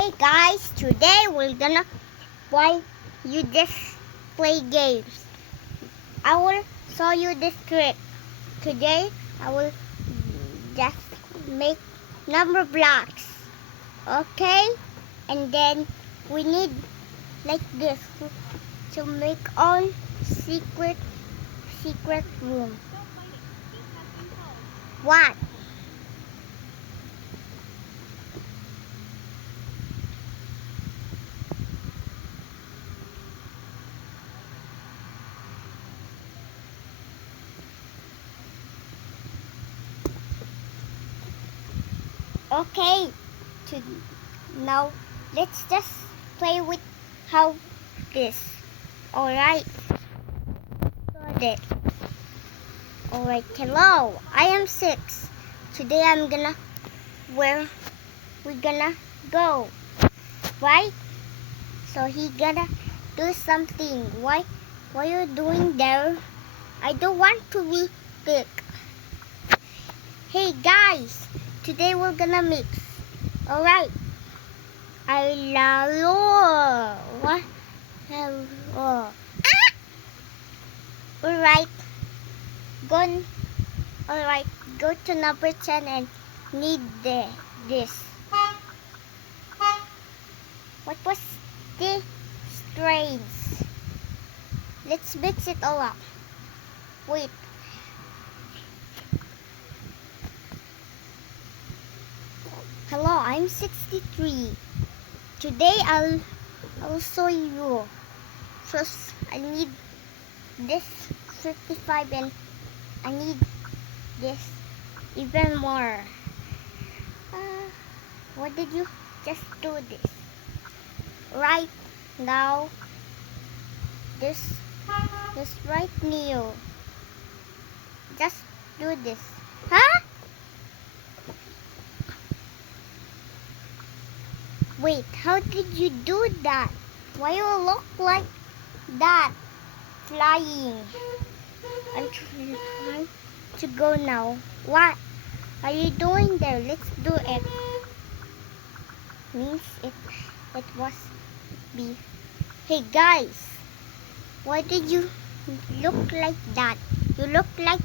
Hey guys, today we're gonna play you this play games. I will show you this trick. Today I will just make number blocks. Okay? And then we need like this to make our secret room. What? Okay, now let's just play with how this. Alright, got it. Alright, hello, I am 6. Today we're gonna go, right? So he gonna do something. Why you doing there? I don't want to be thick. Hey guys, today we're gonna mix. Alright. I love you. What? Hello. Ah! Alright. Alright. Go to number 10 and need this. What was the strains? Let's mix it all up. Wait. Hello, I'm 63. Today I'll show you. First, I need this 55 and I need this even more. What did you just do this? Right now, this right new. Just do this. Huh? Wait, how did you do that? Why you look like that? Flying. I'm trying to go now. What are you doing there? Let's do it. Means it was B. Hey guys, why did you look like that? You look like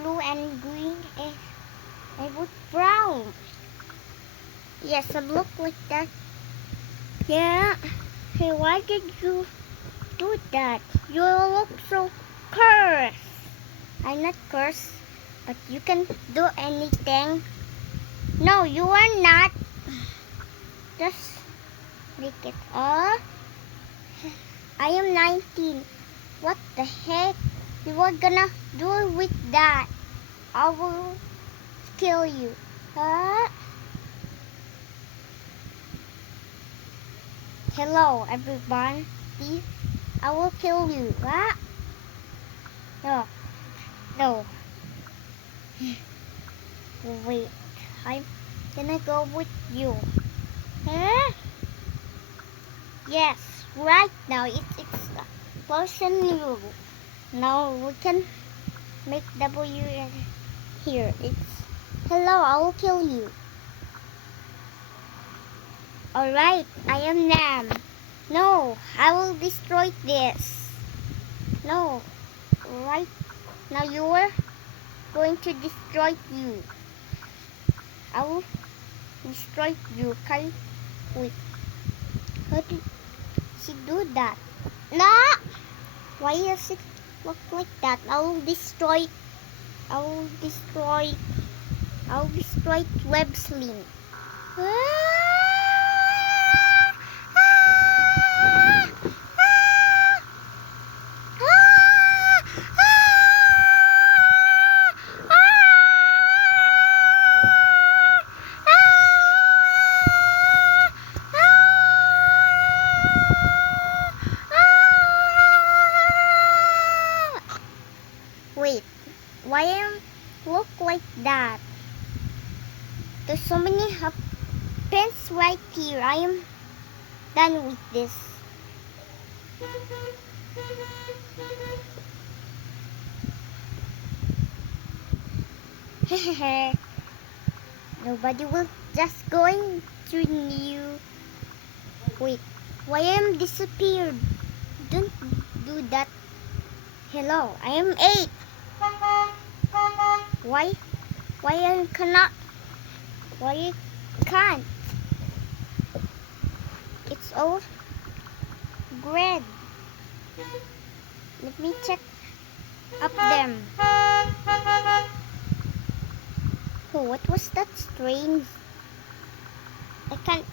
blue and green and with brown. Yes, I look like that. Yeah. Hey, why did you do that? You look so cursed. I'm not cursed, but you can do anything. No, you are not. Just make it up. I am 19. What the heck? You are gonna do with that? I will kill you. Huh? Hello, everyone. I will kill you. Huh? No. Wait, I'm gonna go with you. Huh? Yes, right now it's explosion you. Now we can make W here. It's hello, I will kill you. Alright, I am Nam. No, I will destroy this. No, right now you are going to destroy you. I will destroy you. Can wait. How did she do that? No! Why does it look like that? I will destroy web sling. Wait, why am look like that? There's so many pens right here. I am done with this. Nobody will just going to new Wait, why I am disappeared? Don't do that. Hello, I am 8. Why? Why I cannot? Why I can't? It's all red. Let me check up them. Oh, what was that strange? I can't.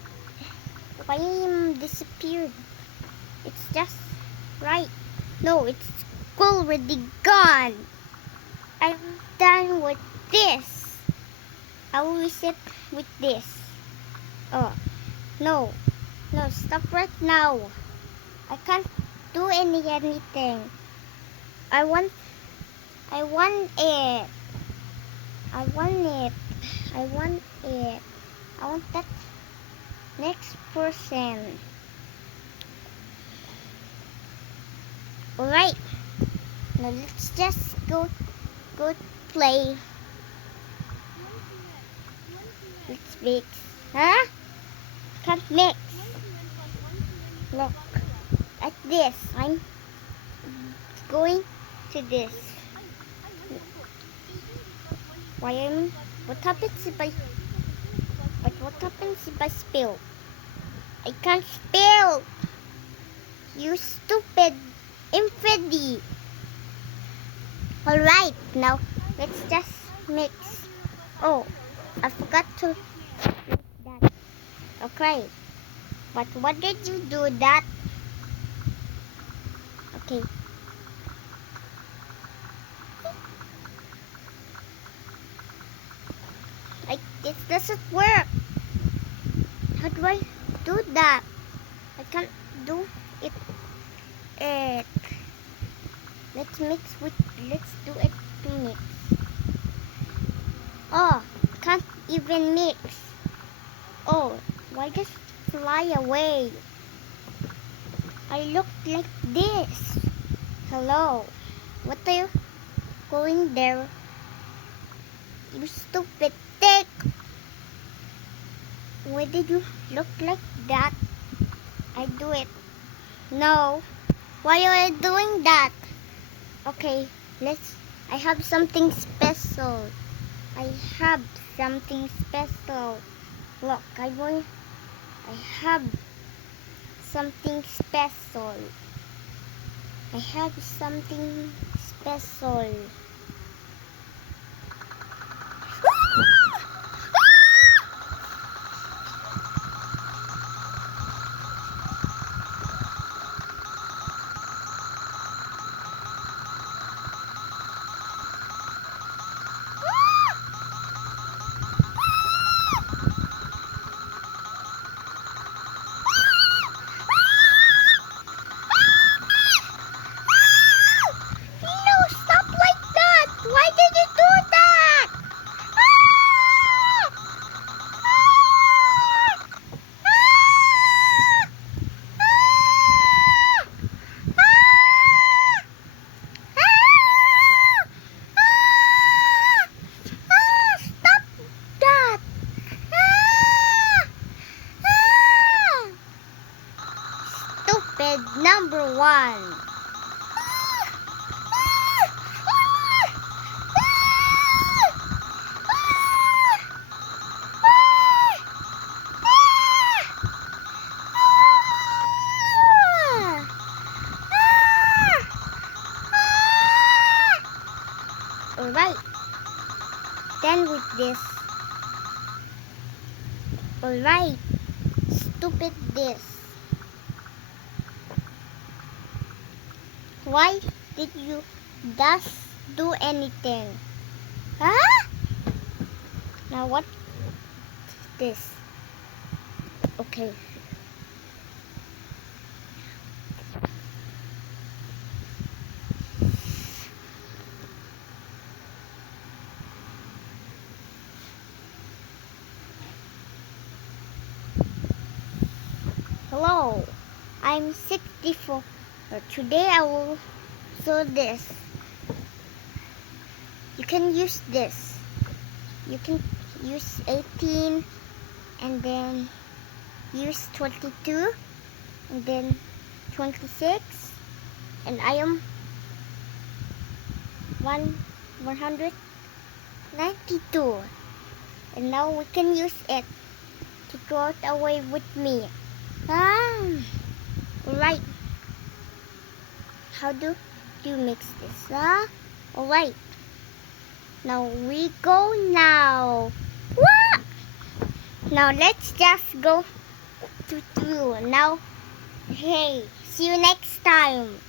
Why am disappeared? It's just right. No, it's already gone. I'm done with this. I'll reset with this. Oh, no. No, stop right now. I can't do anything. I want it. I want it. I want it. I want that next person. Alright. Now let's just go play. Let's mix. Huh? Can't mix. Look at this. I'm going to this. Why am? What happens if I? But what happens if I spill? I can't spill. You stupid infidel. Alright, now let's just mix. Oh, I forgot to mix that. Okay, but what did you do that? Okay. It doesn't work. How do I do that? I can't do it. Let's do it to mix. Oh, can't even mix. Oh, why just fly away? I look like this. Hello, what are you going there? You stupid dick. Why did you look like that? I do it. No. Why are you doing that? Okay, I have something special. I have something special. Look, I have something special. I have something special. Number 1. Alright, then with this. Alright, stupid this. Why did you just do anything? Huh? Now what is this? Okay. Hello, I'm 64. Today I will show this. You can use this. You can use 18 and then use 22 and then 26, and I am 192, and now we can use it to throw it away with me. Alright. How do you mix this? Alright. Now we go now. What? Now let's just go to now. Hey, see you next time.